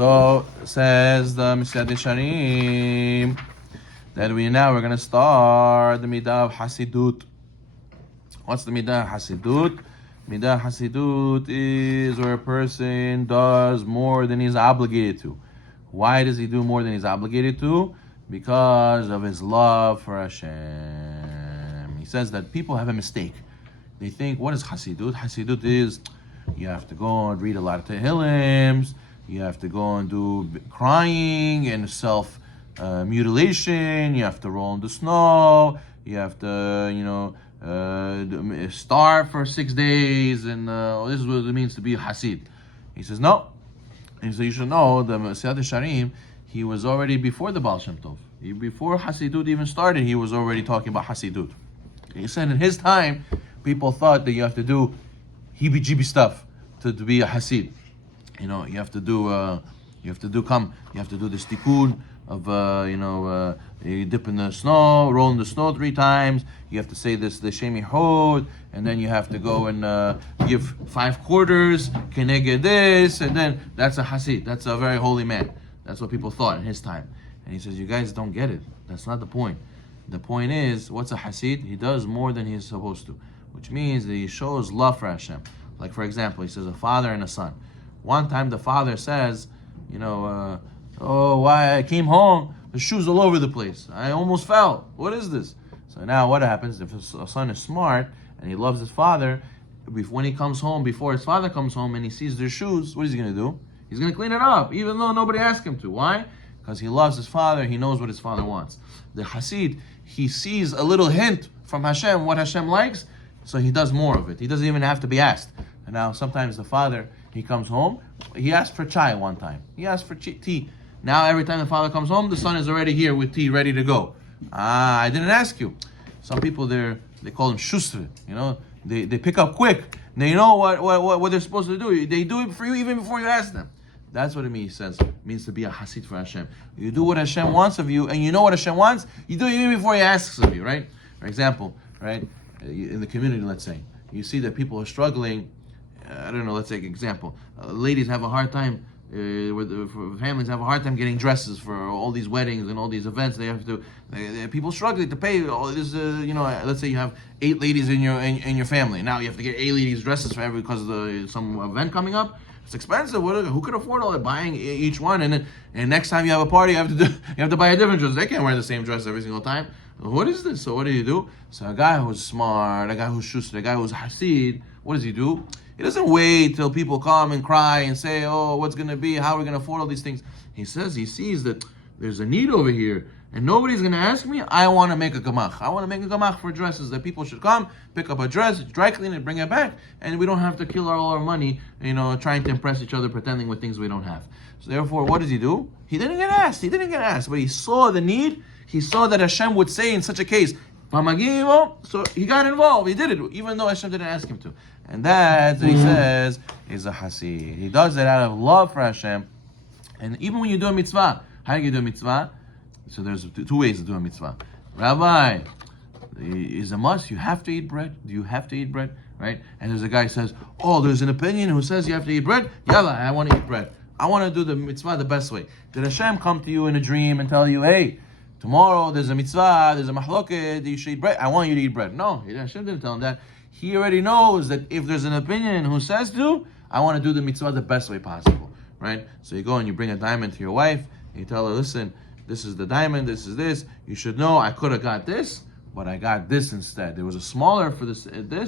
So says the Misyat Yesharim that we're going to start the Midah of Hassidut. What's the Midah of Hassidut? Midah of Hassidut is where a person does more than he's obligated to. Why does he do more than he's obligated to? Because of his love for Hashem. He says that people have a mistake. They think, what is Hassidut? Hassidut is, you have to go and read a lot of Tehillims, you have to go and do crying and self-mutilation, you have to roll in the snow, you have to, starve for 6 days, and this is what it means to be a Hassid. He says, no. And so you should know, the Misyat Yesharim, he was already before the Baal Shem Tov. Before Hassidut even started, he was already talking about Hassidut. He said in his time, people thought that you have to do heebie-jeebie stuff to be a Hassid. You have to do this tikkun of you dip in the snow, roll in the snow 3 times. You have to say the Shem Yehud, and then you have to go and give 5 quarters, keneged this, and then that's a Hassid. That's a very holy man. That's what people thought in his time. And he says, you guys don't get it. That's not the point. The point is, what's a Hassid? He does more than he's supposed to, which means that he shows love for Hashem. Like, for example, he says a father and a son. One time the father says, why I came home, the shoes all over the place. I almost fell. What is this? So now what happens if a son is smart and he loves his father, when he comes home, before his father comes home and he sees their shoes, what is he going to do? He's going to clean it up, even though nobody asked him to. Why? Because he loves his father, he knows what his father wants. The Hassid, he sees a little hint from Hashem, what Hashem likes, so he does more of it. He doesn't even have to be asked. And now sometimes the father, he comes home, he asked for chai one time. He asked for tea. Now every time the father comes home, the son is already here with tea ready to go. I didn't ask you. Some people they call them shustre, they pick up quick. They know what they're supposed to do. They do it for you even before you ask them. That's what it means. It means to be a Hassid for Hashem. You do what Hashem wants of you, and you know what Hashem wants. You do it even before He asks of you, right? For example, right, in the community, let's say, you see that people are struggling. I don't know. Let's take an example. Ladies have a hard time. Families have a hard time getting dresses for all these weddings and all these events. They have to. People struggling to pay all this. Let's say you have 8 ladies in your family. Now you have to get 8 ladies dresses for because of some event coming up. It's expensive. Who could afford all that? Buying each one, and next time you have a party, you have to buy a different dress. They can't wear the same dress every single time. What is this? So what do you do? So a guy who's smart, a guy who's shuster, a guy who's Hassid, what does he do? He doesn't wait till people come and cry and say, oh, what's going to be? How are we going to afford all these things? He sees that there's a need over here, and nobody's going to ask me. I want to make a gamach. I want to make a gamach for dresses that people should come, pick up a dress, dry clean it, bring it back, and we don't have to kill all our money, trying to impress each other, pretending with things we don't have. So therefore, what does he do? He didn't get asked, but he saw the need. He saw that Hashem would say in such a case, so he got involved. He did it, even though Hashem didn't ask him to. And that's what he says is a Hassid. He does it out of love for Hashem. And even when you do a mitzvah, how do you do a mitzvah? So there's 2 ways to do a mitzvah. Rabbi, is a must. You have to eat bread. Do you have to eat bread? Right? And there's a guy who says, oh, there's an opinion who says you have to eat bread. Yalla, I want to eat bread. I want to do the mitzvah the best way. Did Hashem come to you in a dream and tell you, hey, tomorrow there's a mitzvah, there's a mahloket, you should eat bread. I want you to eat bread. No, Hashem didn't tell him that. He already knows that if there's an opinion who says to, I want to do the mitzvah the best way possible, right? So you go and you bring a diamond to your wife, and you tell her, listen, this is the diamond, this is this. You should know I could have got this, but I got this instead. There was a smaller for this.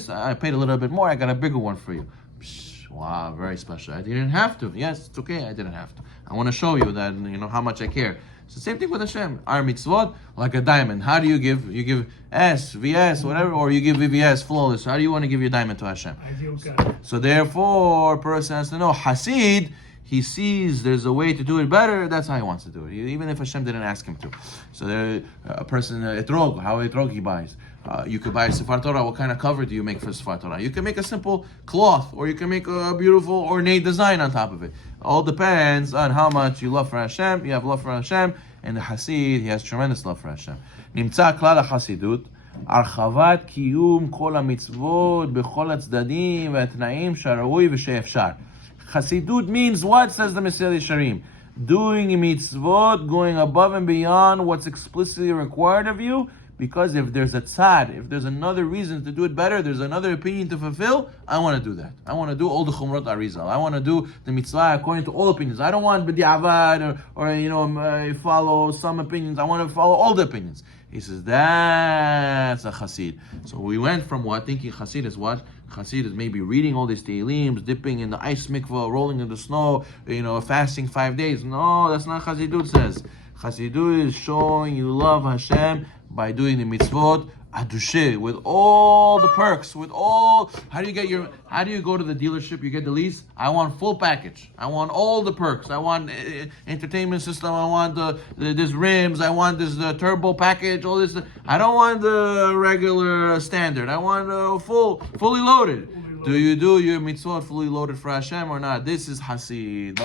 I paid a little bit more, I got a bigger one for you. Psh, wow, very special. I didn't have to. Yes, it's okay, I didn't have to. I want to show you that, how much I care. It's the same thing with Hashem. Our mitzvot, like a diamond. How do you give? You give S, VS, whatever, or you give VVS, flawless. How do you want to give your diamond to Hashem? So therefore, a person has to know, Hassid, he sees there's a way to do it better, that's how he wants to do it, even if Hashem didn't ask him to. So there, a person, etrog, how etrog he buys. You could buy a Sefer Torah. What kind of cover do you make for Sefer Torah? You can make a simple cloth, or you can make a beautiful ornate design on top of it. All depends on how much you love for Hashem. You have love for Hashem, and the Hassid, he has tremendous love for Hashem. נמצא כלל החסידות, הרחבת קיום כל המצוות בכל הצדדים והתנאים שהראוי ושאפשר. Chassidut means what, says the Misyat Yesharim? doing mitzvot, going above and beyond what's explicitly required of you. Because if there's a tzad, if there's another reason to do it better, there's another opinion to fulfill, I want to do that. I want to do all the chumrot arizal. I want to do the mitzvah according to all opinions. I don't want b'di'avad or follow some opinions. I want to follow all the opinions. He says, that's a Hassid. So we went from what? Thinking Hassid is what? Hassid is maybe reading all these Tehillims, dipping in the ice mikvah, rolling in the snow, fasting 5 days. No, that's not Hassidut says. Hassidut is showing you love Hashem by doing the mitzvot adushe, with all the perks, with all. How do you go to the dealership? You get the lease. I want full package. I want all the perks. I want entertainment system. I want this rims. I want this turbo package. All this. I don't want the regular standard. I want fully loaded. Do you do your mitzvot fully loaded for Hashem or not? This is Hassid.